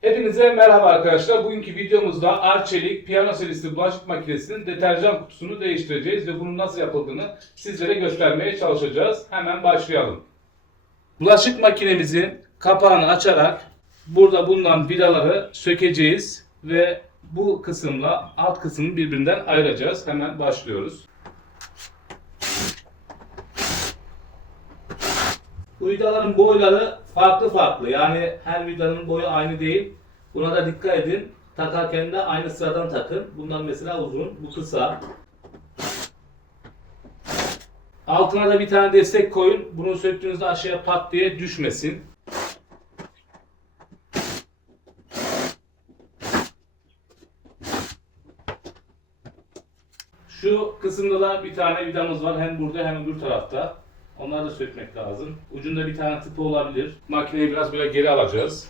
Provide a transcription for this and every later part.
Hepinize merhaba arkadaşlar. Bugünkü videomuzda Arçelik piyano serisi bulaşık makinesinin deterjan kutusunu değiştireceğiz ve bunun nasıl yapıldığını sizlere göstermeye çalışacağız. Hemen başlayalım. Bulaşık makinemizin kapağını açarak burada bulunan vidaları sökeceğiz ve bu kısımla alt kısmını birbirinden ayıracağız. Hemen başlıyoruz. Vidaların boyları farklı farklı. Yani her vidanın boyu aynı değil. Buna da dikkat edin. Takarken de aynı sıradan takın. Bundan mesela uzun, bu kısa. Altına da bir tane destek koyun. Bunu söktüğünüzde aşağıya pat diye düşmesin. Şu kısımda da bir tane vidamız var. Hem burada hem öbür tarafta. Onları da sökmek lazım. Ucunda bir tane tıpı olabilir. Makineyi biraz böyle geri alacağız.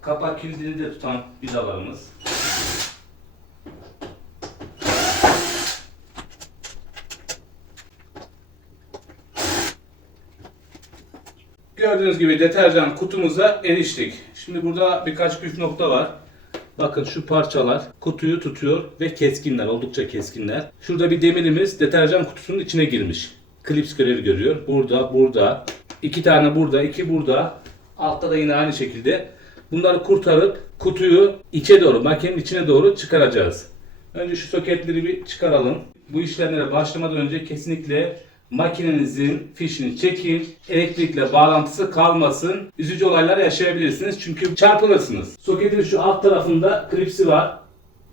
Kapak kilidini de tutan vidalarımız. Gördüğünüz gibi deterjan kutumuza eriştik. Şimdi burada birkaç püf nokta var. Bakın şu parçalar kutuyu tutuyor ve keskinler, oldukça keskinler. Şurada bir demirimiz deterjan kutusunun içine girmiş. Klips görevi görüyor. Burada, burada. iki tane burada, iki burada. Altta da yine aynı şekilde. Bunları kurtarıp kutuyu içe doğru, makinenin içine doğru çıkaracağız. Önce şu soketleri bir çıkaralım. Bu işlemlere başlamadan önce kesinlikle makinenizin fişini çekin. Elektrikle bağlantısı kalmasın. Üzücü olaylar yaşayabilirsiniz çünkü çarpılırsınız. Soketin şu alt tarafında klipsi var.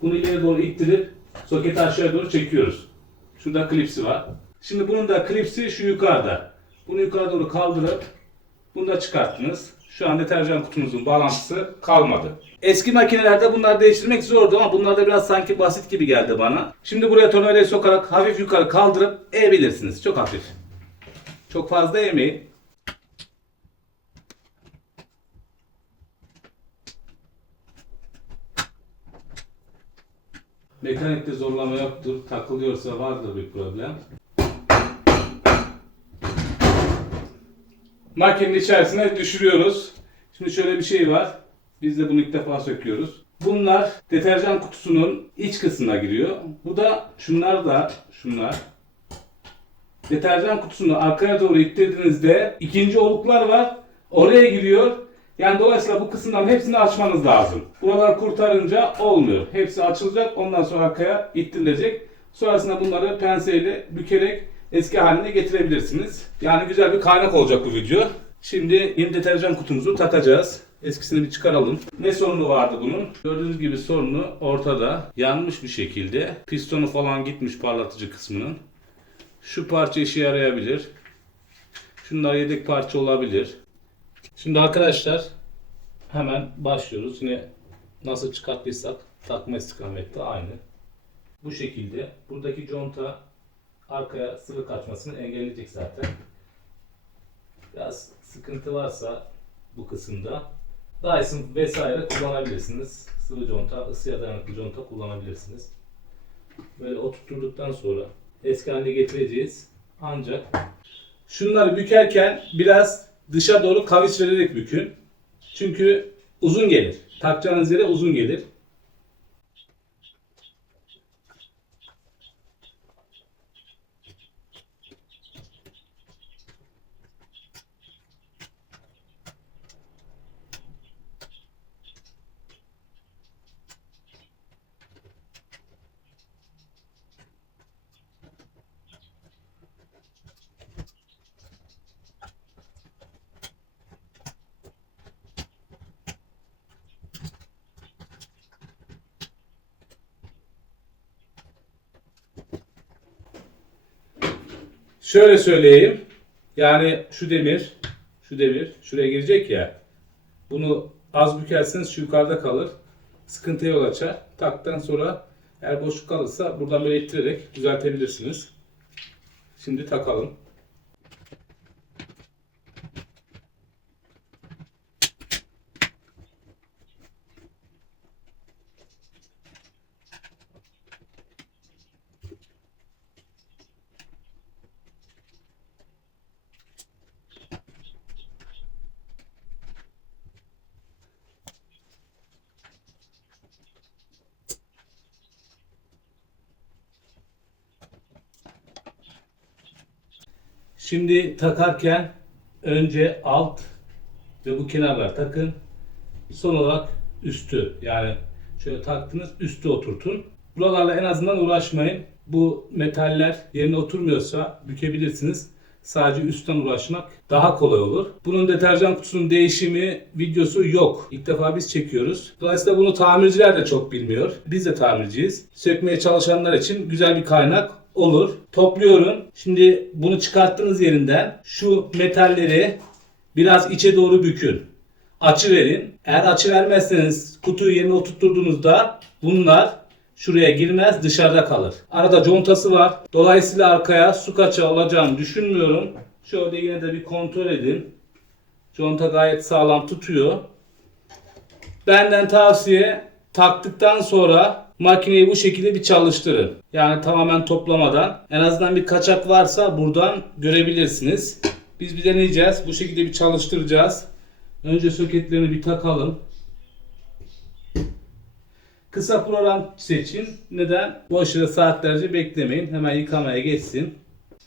Bunu ileri doğru ittirip soketi aşağıya doğru çekiyoruz. Şurada klipsi var. Şimdi bunun da klipsi şu yukarıda. Bunu yukarı doğru kaldırıp bunu da çıkarttınız. Şu an deterjan kutumuzun bağlantısı kalmadı. Eski makinelerde bunları değiştirmek zordu ama bunlarda biraz sanki basit gibi geldi bana. Şimdi buraya tornavidayı sokarak hafif yukarı kaldırıp eğebilirsiniz. Çok hafif. Çok fazla eğmeyin. Mekanikte zorlama yoktur. Takılıyorsa vardır bir problem. Makinenin içerisine düşürüyoruz. Şimdi şöyle bir şey var. Biz de bunu ilk defa söküyoruz. Bunlar deterjan kutusunun iç kısmına giriyor. Bu da şunlar da şunlar. Deterjan kutusunu arkaya doğru ittirdiğinizde ikinci oluklar var. Oraya giriyor. Yani dolayısıyla bu kısımların hepsini açmanız lazım. Buralar kurtarınca olmuyor. Hepsi açılacak. Ondan sonra arkaya ittirilecek. Sonrasında bunları penseyle bükerek eski haline getirebilirsiniz. Yani güzel bir kaynak olacak bu video. Şimdi yeni deterjan kutumuzu takacağız. Eskisini bir çıkaralım. Ne sorunu vardı bunun? Gördüğünüz gibi sorunu ortada. Yanmış bir şekilde. Pistonu falan gitmiş parlatıcı kısmının. Şu parça işe yarayabilir. Şunlar yedek parça olabilir. Şimdi arkadaşlar hemen başlıyoruz. Yine nasıl çıkarttıysak takma istikamette aynı. Bu şekilde buradaki conta arkaya sıvı kaçmasını engelleyecek zaten. Biraz sıkıntı varsa bu kısımda Dyson vesaire kullanabilirsiniz. Sıvı conta, ısıya dayanıklı conta kullanabilirsiniz. Böyle oturtturduktan sonra eski haline getireceğiz. Ancak şunları bükerken biraz dışa doğru kavis vererek bükün. Çünkü uzun gelir. Takacağınız yere uzun gelir. Şöyle söyleyeyim. Yani şu demir, şu demir şuraya girecek ya. Bunu az bükerseniz şu yukarıda kalır. Sıkıntıya yol açar. Taktıktan sonra eğer boşluk kalırsa buradan böyle ittirerek düzeltebilirsiniz. Şimdi takalım. Şimdi takarken önce alt ve bu kenarlar takın. Son olarak üstü yani şöyle taktınız üstü oturtun. Buralarla en azından uğraşmayın. Bu metaller yerine oturmuyorsa bükebilirsiniz. Sadece üstten uğraşmak daha kolay olur. Bunun deterjan kutusunun değişimi videosu yok. İlk defa biz çekiyoruz. Dolayısıyla bunu tamirciler de çok bilmiyor. Biz de tamirciyiz. Sökmeye çalışanlar için güzel bir kaynak olur. Topluyorum. Şimdi bunu çıkarttığınız yerinden şu metalleri biraz içe doğru bükün. Açı verin. Eğer açı vermezseniz kutuyu yerine oturtturduğunuzda bunlar şuraya girmez dışarıda kalır. Arada contası var. Dolayısıyla arkaya su kaçağı olacağını düşünmüyorum. Şöyle yine de bir kontrol edin. Conta gayet sağlam tutuyor. Benden tavsiye taktıktan sonra makineyi bu şekilde bir çalıştırın. Yani tamamen toplamadan. En azından bir kaçak varsa buradan görebilirsiniz. Biz bir deneyeceğiz. Bu şekilde bir çalıştıracağız. Önce soketlerini bir takalım. Kısa program seçin. Neden? Boş yere saatlerce beklemeyin. Hemen yıkamaya geçsin.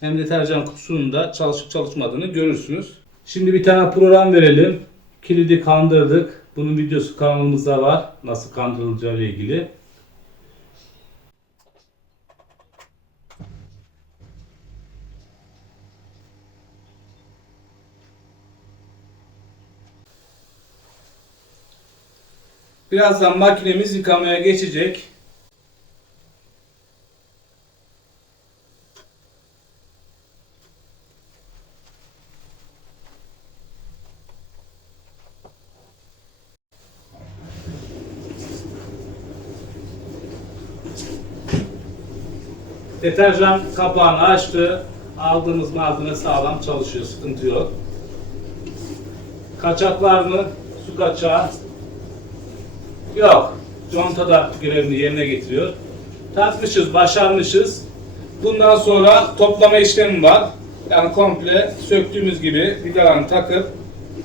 Hem deterjan kutusunun da çalışıp çalışmadığını görürsünüz. Şimdi bir tane program verelim. Kilidi kandırdık. Bunun videosu kanalımızda var. Nasıl kandırılacağı ile ilgili. Birazdan makinemiz yıkamaya geçecek. Deterjan kapağını açtı. Aldığımız malzeme sağlam çalışıyor. Sıkıntı yok. Kaçak var mı? Su kaçağı. Yok. Conta da görevini yerine getiriyor. Takmışız, başarmışız. Bundan sonra toplama işlemi var. Yani komple söktüğümüz gibi vidalarını takıp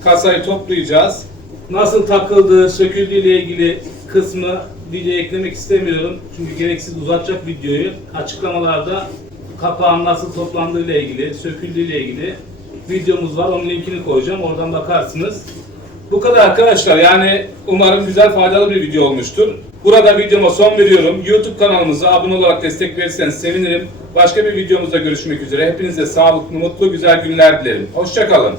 kasayı toplayacağız. Nasıl takıldığı, söküldüğü ile ilgili kısmı videoya eklemek istemiyorum. Çünkü gereksiz uzatacak videoyu. Açıklamalarda kapağın nasıl toplandığı ile ilgili, söküldüğü ile ilgili videomuz var. Onun linkini koyacağım. Oradan bakarsınız. Bu kadar arkadaşlar. Yani umarım güzel faydalı bir video olmuştur. Burada videoma son veriyorum. YouTube kanalımıza abone olarak destek verirseniz sevinirim. Başka bir videomuzda görüşmek üzere. Hepinize sağlıklı, mutlu, güzel günler dilerim. Hoşçakalın.